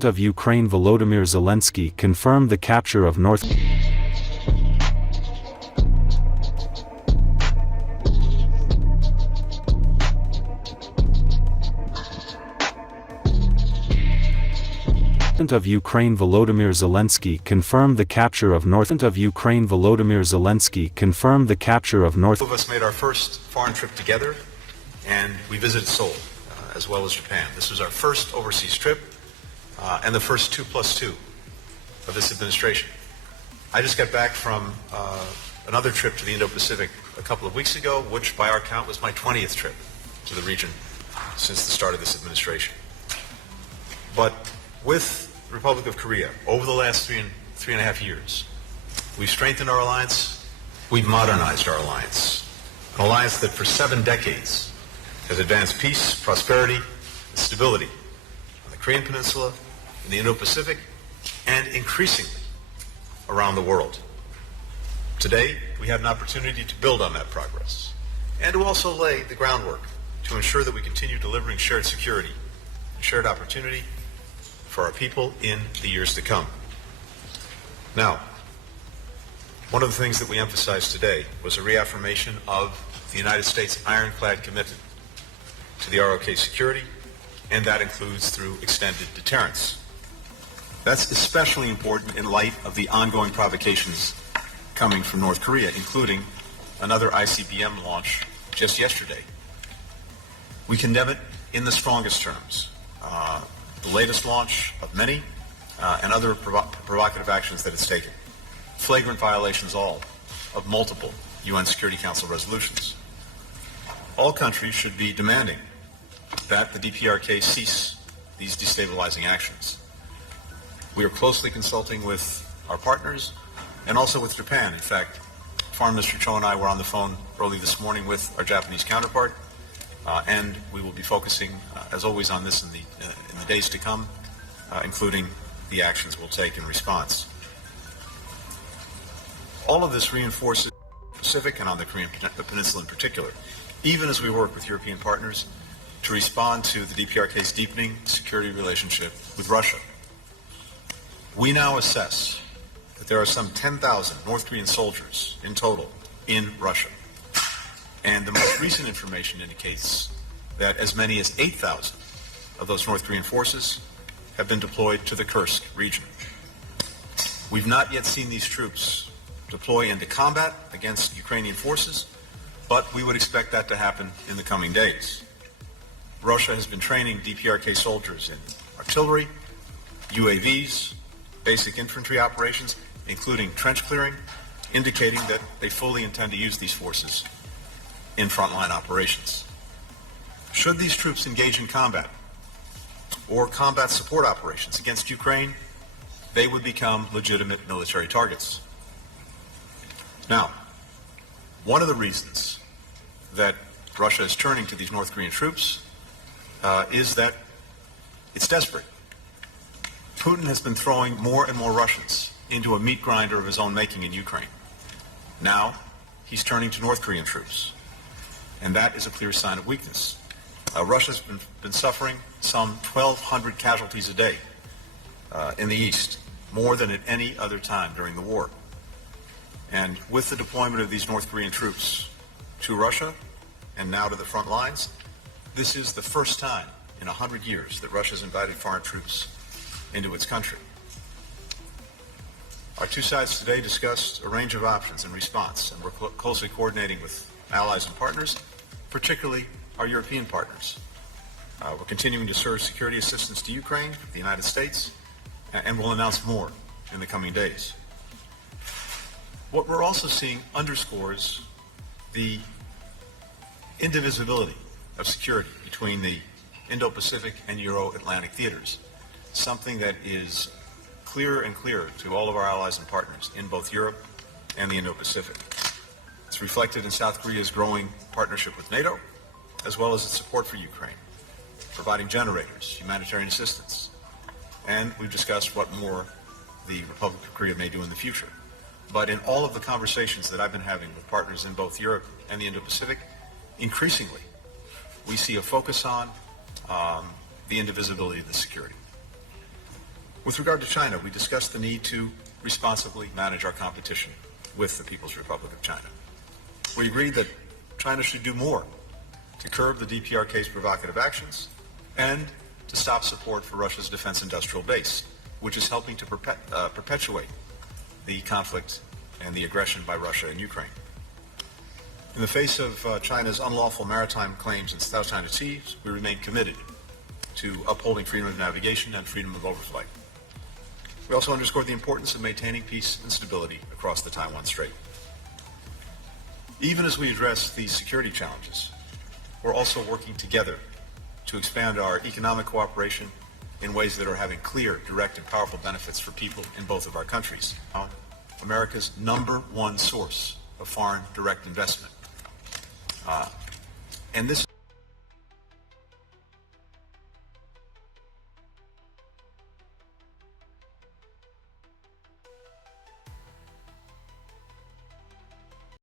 President of Ukraine Volodymyr Zelensky confirmed the capture of North President of Ukraine Volodymyr Zelensky confirmed the capture of North of Ukraine Volodymyr Zelensky confirmed the capture of North. Two of us made our first foreign trip together, and we visited Seoul, as well as Japan. This was our first overseas trip, and the first 2+2 of this administration. I just got back from another trip to the Indo-Pacific a couple of weeks ago, which by our count was my 20th trip to the region since the start of this administration. But with the Republic of Korea, over the last three and a half years, we've strengthened our alliance, we've modernized our alliance. An alliance that for 7 decades has advanced peace, prosperity, and stability on the Korean Peninsula, in the Indo-Pacific, and increasingly around the world. Today, we have an opportunity to build on that progress and to also lay the groundwork to ensure that we continue delivering shared security and shared opportunity for our people in the years to come. Now, one of the things that we emphasized today was a reaffirmation of the United States' ironclad commitment to the ROK security, and that includes through extended deterrence. That's especially important in light of the ongoing provocations coming from North Korea, including another ICBM launch just yesterday. We condemn it in the strongest terms. The latest launch of many and other provocative actions that it's taken. Flagrant violations all of multiple UN Security Council resolutions. All countries should be demanding that the DPRK cease these destabilizing actions. We are closely consulting with our partners and also with Japan. In fact, Foreign Minister Cho and I were on the phone early this morning with our Japanese counterpart, and we will be focusing, as always, on this in the days to come, including the actions we'll take in response. All of this reinforces the Pacific and on the Korean Peninsula in particular, even as we work with European partners to respond to the DPRK's deepening security relationship with Russia. We now assess that there are some 10,000 North Korean soldiers in total in Russia. And the most recent information indicates that as many as 8,000 of those North Korean forces have been deployed to the Kursk region. We've not yet seen these troops deploy into combat against Ukrainian forces, but we would expect that to happen in the coming days. Russia has been training DPRK soldiers in artillery, UAVs, basic infantry operations, including trench clearing, indicating that they fully intend to use these forces in frontline operations. Should these troops engage in combat or combat support operations against Ukraine, they would become legitimate military targets. Now, one of the reasons that Russia is turning to these North Korean troops is that it's desperate. Putin has been throwing more and more Russians into a meat grinder of his own making in Ukraine. Now, he's turning to North Korean troops, and that is a clear sign of weakness. Russia's been suffering some 1,200 casualties a day in the east, more than at any other time during the war. And with the deployment of these North Korean troops to Russia and now to the front lines, this is the first time in 100 years that Russia's invited foreign troops into its country. Our two sides today discussed a range of options in response, and we're closely coordinating with allies and partners, particularly our European partners. We're continuing to serve security assistance to Ukraine, the United States, and we'll announce more in the coming days. What we're also seeing underscores the indivisibility of security between the Indo-Pacific and Euro-Atlantic theaters, something that is clearer and clearer to all of our allies and partners in both Europe and the Indo-Pacific. It's reflected in South Korea's growing partnership with NATO, as well as its support for Ukraine, providing generators, humanitarian assistance, and we've discussed what more the Republic of Korea may do in the future. But in all of the conversations that I've been having with partners in both Europe and the Indo-Pacific, increasingly, we see a focus on the indivisibility of the security. With regard to China, we discussed the need to responsibly manage our competition with the People's Republic of China. We agreed that China should do more to curb the DPRK's provocative actions and to stop support for Russia's defense industrial base, which is helping to perpetuate the conflict and the aggression by Russia in Ukraine. In the face of China's unlawful maritime claims in South China Seas, we remain committed to upholding freedom of navigation and freedom of overflight. We also underscored the importance of maintaining peace and stability across the Taiwan Strait. Even as we address these security challenges, we're also working together to expand our economic cooperation in ways that are having clear, direct, and powerful benefits for people in both of our countries. America's #1 source of foreign direct investment. And this